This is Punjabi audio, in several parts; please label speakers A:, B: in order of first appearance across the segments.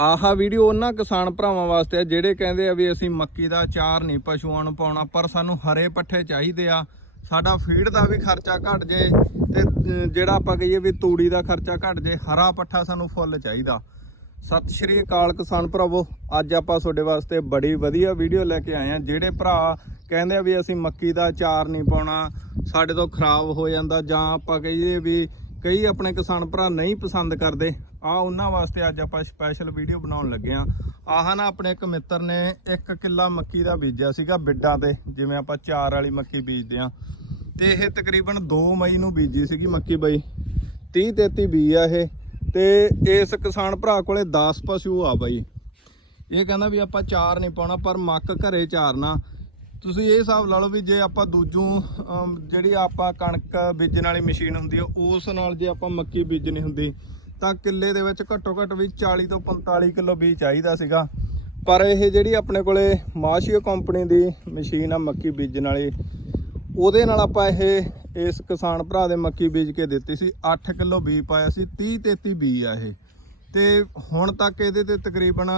A: ਆਹਾ ਵੀਡੀਓ ਉਹਨਾਂ ਕਿਸਾਨ ਭਰਾਵਾਂ ਵਾਸਤੇ ਆ, ਜਿਹੜੇ ਕਹਿੰਦੇ ਆ ਵੀ ਅਸੀਂ ਮੱਕੀ ਦਾ ਚਾਰ ਨਹੀਂ ਪਸ਼ੂਆਂ ਨੂੰ ਪਾਉਣਾ, ਪਰ ਸਾਨੂੰ ਹਰੇ ਪੱਠੇ ਚਾਹੀਦੇ ਆ। ਸਾਡਾ ਫੀਡ ਦਾ ਵੀ ਖਰਚਾ ਘਟ ਜੇ ਤੇ ਜਿਹੜਾ ਆਪਾਂ ਕਹੀਏ ਵੀ ਤੂੜੀ ਦਾ ਖਰਚਾ ਘਟ ਜੇ, ਹਰਾ ਪੱਠਾ ਸਾਨੂੰ ਫੁੱਲ ਚਾਹੀਦਾ। ਸਤਿ ਸ਼੍ਰੀ ਅਕਾਲ ਕਿਸਾਨ ਭਰਾਵੋ, ਅੱਜ ਆਪਾਂ ਤੁਹਾਡੇ ਵਾਸਤੇ ਬੜੀ ਵਧੀਆ ਵੀਡੀਓ ਲੈ ਕੇ ਆਏ ਆ, ਜਿਹੜੇ ਭਰਾ ਕਹਿੰਦੇ ਆ ਵੀ ਅਸੀਂ ਮੱਕੀ ਦਾ ਚਾਰ ਨਹੀਂ ਪਾਉਣਾ, ਸਾਡੇ ਤੋਂ ਖਰਾਬ ਹੋ ਜਾਂਦਾ ਜਾਂ ਆਪਾਂ ਕਹੀਏ ਵੀ ਕਈ ਆਪਣੇ ਕਿਸਾਨ ਭਰਾ ਨਹੀਂ ਪਸੰਦ ਕਰਦੇ। ਆ ਉਹਨਾਂ ਵਾਸਤੇ ਅੱਜ ਆਪਾਂ ਸਪੈਸ਼ਲ ਵੀਡੀਓ ਬਣਾਉਣ ਲੱਗੇ ਆ ਆਹ ਨਾ ਆਪਣੇ ਇੱਕ ਮਿੱਤਰ ਨੇ 1 ਕਿੱਲਾ ਮੱਕੀ ਦਾ ਬੀਜਿਆ ਸੀਗਾ ਬਿੱਡਾਂ ਤੇ, ਜਿਵੇਂ ਆਪਾਂ ਚਾਰ ਵਾਲੀ ਮੱਕੀ ਬੀਜਦੇ ਆ ਤੇ ਇਹ ਤਕਰੀਬਨ 2 ਮਈ ਨੂੰ ਬੀਜੀ ਸੀਗੀ ਮੱਕੀ ਬਈ। 30 33 ਬੀ ਆ ਇਹ। ਤੇ ਇਸ ਕਿਸਾਨ ਭਰਾ ਕੋਲੇ 10 ਪਸ਼ੂ ਆ ਬਾਈ। ਇਹ ਕਹਿੰਦਾ ਵੀ ਆਪਾਂ ਚਾਰ ਨਹੀਂ ਪਾਉਣਾ, ਪਰ ਮੱਕ ਘਰੇ ਚਾਰਨਾ। ਤੁਸੀਂ ਇਹ ਹਿਸਾਬ ਲਾ ਲਓ ਵੀ ਜੇ ਆਪਾਂ ਦੂਜੋਂ ਜਿਹੜੀ ਆਪਾਂ ਕਣਕ ਬੀਜਣ ਵਾਲੀ ਮਸ਼ੀਨ ਹੁੰਦੀ ਆ, ਉਸ ਨਾਲ ਜੇ ਆਪਾਂ ਮੱਕੀ ਬੀਜਣੀ ਹੁੰਦੀ, ਤਾਂ ਕਿੱਲੇ ਦੇ ਵਿੱਚ ਘੱਟੋ ਘੱਟ ਵੀ 40 ਤੋਂ 45 ਕਿਲੋ ਬੀਜ ਚਾਹੀਦਾ ਸੀਗਾ। ਪਰ ਇਹ ਜਿਹੜੀ ਆਪਣੇ ਕੋਲੇ ਮਾਸ਼ੀਓ ਕੰਪਨੀ ਦੀ ਮਸ਼ੀਨ ਆ ਮੱਕੀ ਬੀਜਣ ਵਾਲੀ, ਉਹਦੇ ਨਾਲ ਆਪਾਂ ਇਹ, ਇਸ ਕਿਸਾਨ ਭਰਾ ਦੇ ਮੱਕੀ ਬੀਜ ਕੇ ਦਿੱਤੀ ਸੀ 8 ਕਿਲੋ ਬੀ ਪਾਇਆ ਸੀ 30 33 ਬੀ ਆ ਇਹ। ਤੇ ਹੁਣ ਤੱਕ ਇਹਦੇ ਤੇ ਤਕਰੀਬਨ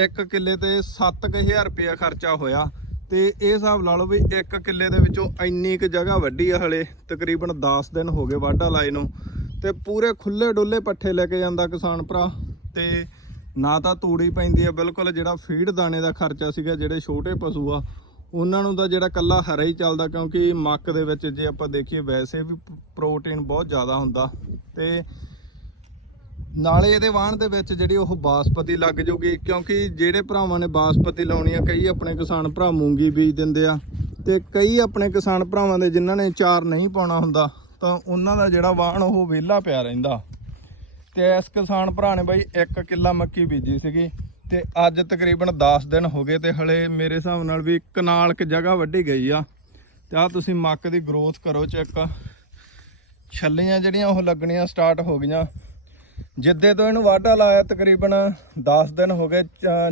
A: 1 ਕਿੱਲੇ ਤੇ 7000 ਰੁਪਇਆ ਖਰਚਾ ਹੋਇਆ। ਤੇ ਇਹ ਹਿਸਾਬ ਲਾ ਲਓ ਵੀ ਇੱਕ ਕਿੱਲੇ ਦੇ ਵਿੱਚੋਂ ਇੰਨੀ ਕੁ ਜਗ੍ਹਾ ਵੱਡੀ ਆ ਹਲੇ, ਤਕਰੀਬਨ 10 ਦਿਨ ਹੋ ਗਏ ਵਾਢਾ ਲਾਏ ਨੂੰ। ਤੇ ਪੂਰੇ ਖੁੱਲੇ ਡੁੱਲੇ ਪੱਠੇ ਲੈ ਕੇ ਜਾਂਦਾ ਕਿਸਾਨ ਭਰਾ। ਤੇ ਨਾ ਤਾਂ ਤੂੜੀ ਪੈਂਦੀ ਆ, ਬਿਲਕੁਲ ਜਿਹੜਾ ਫੀਡ ਦਾਣੇ ਦਾ ਖਰਚਾ ਸੀਗਾ, ਜਿਹੜੇ ਛੋਟੇ ਪਸ਼ੂ ਆ, ਉਹਨਾਂ ਨੂੰ ਤਾਂ ਜਿਹੜਾ ਕੱਲਾ ਹਰਾ ਹੀ ਚੱਲਦਾ, ਕਿਉਂਕਿ ਮੱਕ ਦੇ ਵਿੱਚ ਜੇ ਆਪਾਂ ਦੇਖੀਏ, ਵੈਸੇ ਵੀ ਪ੍ਰੋਟੀਨ ਬਹੁਤ ਜ਼ਿਆਦਾ ਹੁੰਦਾ। ਤੇ ਨਾਲੇ ਇਹਦੇ ਵਾਹਣ ਦੇ ਵਿੱਚ ਜਿਹੜੀ ਉਹ ਬਾਸਪਤੀ ਲੱਗ ਜੂਗੀ, ਕਿਉਂਕਿ ਜਿਹੜੇ ਭਰਾਵਾਂ ਨੇ ਬਾਸਪਤੀ ਲਾਉਣੀ ਆ, ਕਈ ਆਪਣੇ ਕਿਸਾਨ ਭਰਾ ਮੂੰਗੀ ਬੀਜ ਦਿੰਦੇ ਆ, ਤੇ ਕਈ ਆਪਣੇ ਕਿਸਾਨ ਭਰਾਵਾਂ ਦੇ ਜਿਨ੍ਹਾਂ ਨੇ ਚਾਰ ਨਹੀਂ ਪਾਉਣਾ ਹੁੰਦਾ, ਤਾਂ ਉਹਨਾਂ ਦਾ ਜਿਹੜਾ ਵਾਹਣ ਉਹ ਵਿਹਲਾ ਪਿਆ ਰਹਿੰਦਾ। ਤੇ ਇਸ ਕਿਸਾਨ ਭਰਾ ਨੇ ਬਾਈ 1 ਕਿੱਲਾ ਮੱਕੀ ਬੀਜੀ ਸੀਗੀ, ਤੇ ਅੱਜ ਤਕਰੀਬਨ 10 ਦਿਨ ਹੋ ਗਏ ਤੇ ਹਲੇ ਮੇਰੇ ਹਿਸਾਬ ਨਾਲ ਵੀ ਕਨਾਲ ਇੱਕ ਜਗ੍ਹਾ ਵੱਢੀ ਗਈ ਆ। ਤੇ ਆ ਤੁਸੀਂ ਮੱਕ ਦੀ ਗਰੋਥ ਕਰੋ ਚੈੱਕ। ਛੱਲੀਆਂ ਜਿਹੜੀਆਂ ਉਹ ਲੱਗਣੀਆਂ ਸਟਾਰਟ ਹੋ ਗਈਆਂ। ਜਿੱਦੇ ਤੋਂ ਇਹਨੂੰ ਵਾਢਾ ਲਾਇਆ ਤਕਰੀਬਨ 10 ਦਿਨ ਹੋ ਗਏ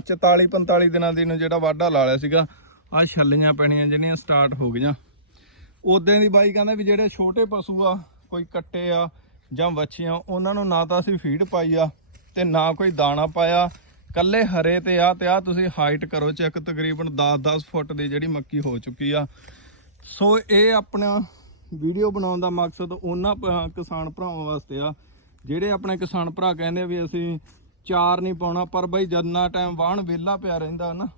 A: 44 45 ਦਿਨਾਂ ਦੀ ਨੂੰ ਜਿਹੜਾ ਵਾਢਾ ਲਾ ਲਿਆ ਸੀਗਾ ਆ ਛੱਲੀਆਂ ਪੈਣੀਆਂ ਜਿਹੜੀਆਂ ਸਟਾਰਟ ਹੋ ਗਈਆਂ। ਉਦੋਂ ਦੀ ਬਾਈ ਕਹਿੰਦਾ ਵੀ ਜਿਹੜੇ ਛੋਟੇ ਪਸ਼ੂ ਆ, ਕੋਈ ਕੱਟੇ ਆ ਜਾਂ ਵੱਛੀਆਂ, ਉਹਨਾਂ ਨੂੰ ਨਾ ਤਾਂ ਅਸੀਂ ਫੀਡ ਪਾਈ ਆ ਤੇ ਨਾ ਕੋਈ ਦਾਣਾ ਪਾਇਆ। ਕੱਲੇ ਹਰੇ ਤੇ ਆ ਤੇ ਆ ਤੁਸੀਂ ਹਾਈਟ ਕਰੋ ਚੈੱਕ, ਤਕਰੀਬਨ 10-10 ਫੁੱਟ ਦੀ ਜਿਹੜੀ ਮੱਕੀ ਹੋ ਚੁੱਕੀ ਆ। ਸੋ ਇਹ ਆਪਣਾ ਵੀਡੀਓ ਬਣਾਉਣ ਦਾ ਮਕਸਦ ਉਹਨਾਂ ਕਿਸਾਨ ਭਰਾਵਾਂ ਵਾਸਤੇ ਆ ਜਿਹੜੇ ਆਪਣੇ ਕਿਸਾਨ ਭਰਾ ਕਹਿੰਦੇ ਵੀ ਅਸੀਂ ਚਾਰ ਨਹੀਂ ਪਾਉਣਾ, ਪਰ ਬਈ ਜਦਨਾ ਟਾਈਮ ਵਾਹਣ ਵਿਹਲਾ ਪਿਆ ਰਹਿੰਦਾ ਨਾ,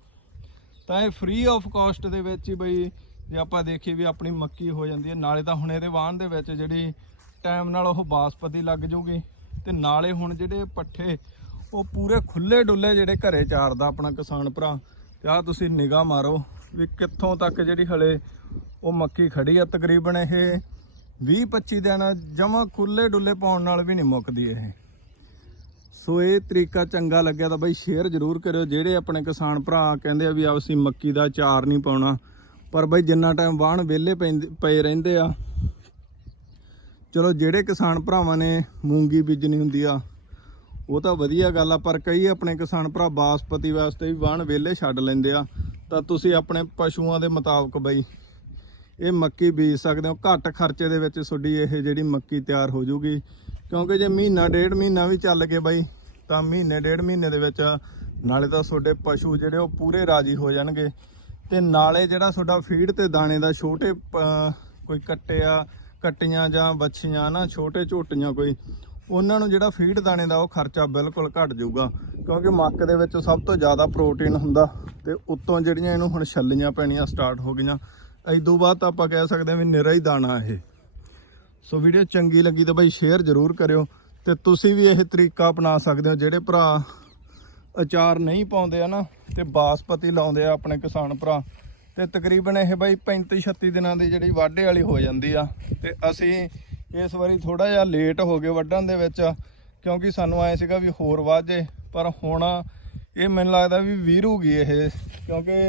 A: ਤਾਂ ਇਹ ਫ੍ਰੀ ਆਫ ਕਾਸਟ ਦੇ ਵਿੱਚ ਹੀ ਬਈ ਜੇ ਆਪਾਂ ਦੇਖੀਏ ਵੀ ਆਪਣੀ ਮੱਕੀ ਹੋ ਜਾਂਦੀ ਹੈ, ਨਾਲੇ ਤਾਂ ਹੁਣ ਇਹਦੇ ਵਾਹਣ ਦੇ ਵਿੱਚ ਜਿਹੜੀ ਟਾਈਮ ਨਾਲ ਉਹ ਬਾਸਪਤੀ ਲੱਗ ਜੂਗੀ, ਤੇ ਨਾਲੇ ਹੁਣ ਜਿਹੜੇ ਪੱਠੇ, ਉਹ ਪੂਰੇ ਖੁੱਲੇ ਡੁੱਲੇ ਜਿਹੜੇ ਘਰੇ ਚਾਰਦਾ ਆਪਣਾ ਕਿਸਾਨ ਭਰਾ, ਤੇ ਆ ਤੁਸੀਂ ਨਿਗਾਹ ਮਾਰੋ ਵੀ ਕਿੱਥੋਂ ਤੱਕ ਜਿਹੜੀ ਹਲੇ ਉਹ ਮੱਕੀ ਖੜੀ ਆ, ਤਕਰੀਬਨ ਇਹ 20 25 ਦਿਨ ਜਮਾ ਖੁੱਲੇ ਡੁੱਲੇ ਪਾਉਣ ਨਾਲ ਵੀ ਨਹੀਂ ਮੁੱਕਦੀ ਇਹ। ਸੋ ਇਹ ਤਰੀਕਾ ਚੰਗਾ ਲੱਗਿਆ ਤਾਂ ਬਈ ਸ਼ੇਅਰ ਜ਼ਰੂਰ ਕਰਿਓ। ਜਿਹੜੇ ਆਪਣੇ ਕਿਸਾਨ ਭਰਾ ਕਹਿੰਦੇ ਆ ਵੀ ਅਸੀਂ ਮੱਕੀ ਦਾ ਚਾਰ ਨਹੀਂ ਪਾਉਣਾ, ਪਰ ਬਈ ਜਿੰਨਾ ਟਾਈਮ ਵਾਹਣ ਵਿਹਲੇ ਪੈਂਦੇ- ਪਏ ਰਹਿੰਦੇ ਆ। ਚਲੋ ਜਿਹੜੇ ਕਿਸਾਨ ਭਰਾਵਾਂ ਨੇ ਮੂੰਗੀ ਬੀਜਣੀ ਹੁੰਦੀ ਆ, ਉਹ ਤਾਂ ਵਧੀਆ ਗੱਲ ਆ, ਪਰ ਕਈ ਆਪਣੇ ਕਿਸਾਨ ਭਰਾ ਬਾਸਪਤੀ ਵਾਸਤੇ ਵੀ ਵਾਹਣ ਵਿਹਲੇ ਛੱਡ ਲੈਂਦੇ ਆ। ਤਾਂ ਤੁਸੀਂ ਆਪਣੇ ਪਸ਼ੂਆਂ ਦੇ ਮੁਤਾਬਕ ਬਈ ਇਹ ਮੱਕੀ ਬੀਜ ਸਕਦੇ ਹੋ। ਘੱਟ ਖਰਚੇ ਦੇ ਵਿੱਚ ਤੁਹਾਡੀ ਇਹ ਜਿਹੜੀ ਮੱਕੀ ਤਿਆਰ ਹੋ ਜੂਗੀ। ਕਿਉਂਕਿ ਜੇ ਮਹੀਨਾ, ਡੇਢ ਮਹੀਨਾ ਵੀ ਚੱਲ ਗਏ ਬਾਈ, ਤਾਂ ਮਹੀਨੇ, ਡੇਢ ਮਹੀਨੇ ਦੇ ਵਿੱਚ ਨਾਲੇ ਤਾਂ ਤੁਹਾਡੇ ਪਸ਼ੂ ਜਿਹੜੇ ਉਹ ਪੂਰੇ ਰਾਜੀ ਹੋ ਜਾਣਗੇ। ਤੇ ਨਾਲੇ ਜਿਹੜਾ ਤੁਹਾਡਾ ਫੀਡ ਤੇ ਦਾਣੇ ਦਾ ਛੋਟੇ ਕੋਈ ਕੱਟਿਆ, ਕੱਟੀਆਂ ਜਾਂ ਬੱਛੀਆਂ ਨਾ, ਛੋਟੇ ਝੋਟੀਆਂ ਕੋਈ, ਉਹਨਾਂ ਨੂੰ ਜਿਹੜਾ ਫੀਡ ਦਾਣੇ ਦਾ ਉਹ ਖਰਚਾ ਬਿਲਕੁਲ ਘਟ ਜਾਊਗਾ। ਕਿਉਂਕਿ ਮੱਕ ਦੇ ਵਿੱਚ ਸਭ ਤੋਂ ਜ਼ਿਆਦਾ ਪ੍ਰੋਟੀਨ ਹੁੰਦਾ ਤੇ ਉੱਤੋਂ ਜਿਹੜੀਆਂ ਇਹਨੂੰ ਹੁਣ ਛੱਲੀਆਂ ਪੈਣੀਆਂ ਸਟਾਰਟ ਹੋ ਗਈਆਂ। ਇਦੋਂ ਬਾਅਦ ਤਾਂ ਆਪਾਂ ਕਹਿ ਸਕਦੇ ਹਾਂ ਵੀ ਨਿਰਾ ਹੀ ਦਾਣਾ ਇਹ। ਸੋ ਵੀਡੀਓ ਚੰਗੀ ਲੱਗੀ ਤਾਂ ਬਾਈ ਸ਼ੇਅਰ ਜ਼ਰੂਰ ਕਰਿਓ ਤੇ ਤੁਸੀਂ ਵੀ ਇਹ ਤਰੀਕਾ ਅਪਣਾ ਸਕਦੇ ਹੋ, ਜਿਹੜੇ ਭਰਾ ਅਚਾਰ ਨਹੀਂ ਪਾਉਂਦੇ ਆ ਨਾ ਤੇ ਬਾਸਪਤੀ ਲਾਉਂਦੇ ਆ ਆਪਣੇ ਕਿਸਾਨ ਭਰਾ ਤੇ ਤਕਰੀਬਨ ਇਹ ਬਾਈ 35 36 ਦਿਨਾਂ ਦੀ ਜਿਹੜੀ ਵਾਢੇ ਵਾਲੀ ਹੋ ਜਾਂਦੀ ਆ ਤੇ ਅਸੀਂ ਇਸ ਵਾਰੀ ਥੋੜਾ ਜਿਹਾ ਲੇਟ ਹੋ ਗਏ ਵੱਢਣ ਦੇ ਵਿੱਚ, ਕਿਉਂਕਿ ਸਾਨੂੰ ਆਏ ਸੀਗਾ ਵੀ ਹੋਰ ਵਾਜੇ, ਪਰ ਹੁਣ ਇਹ ਮੈਨੂੰ ਲੱਗਦਾ ਵੀ ਵੀਰੂਗੀ ਇਹ, ਕਿਉਂਕਿ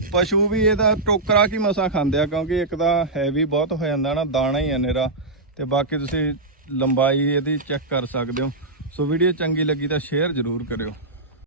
A: ਪਸ਼ੂ ਵੀ ਇਹਦਾ ਟੋਕਰਾ ਕੀ ਮਸਾ ਖਾਂਦੇ ਆ, ਕਿਉਂਕਿ ਇੱਕ ਤਾਂ ਹੈਵੀ ਬਹੁਤ ਹੋ ਜਾਂਦਾ ਨਾ, ਦਾਣਾ ਹੀ ਆ ਨੇਰਾ ਤੇ ਬਾਕੀ ਤੁਸੀਂ ਲੰਬਾਈ ਇਹਦੀ ਚੈੱਕ ਕਰ ਸਕਦੇ ਹੋ। ਸੋ ਵੀਡੀਓ ਚੰਗੀ ਲੱਗੀ ਤਾਂ ਸ਼ੇਅਰ ਜ਼ਰੂਰ ਕਰਿਓ।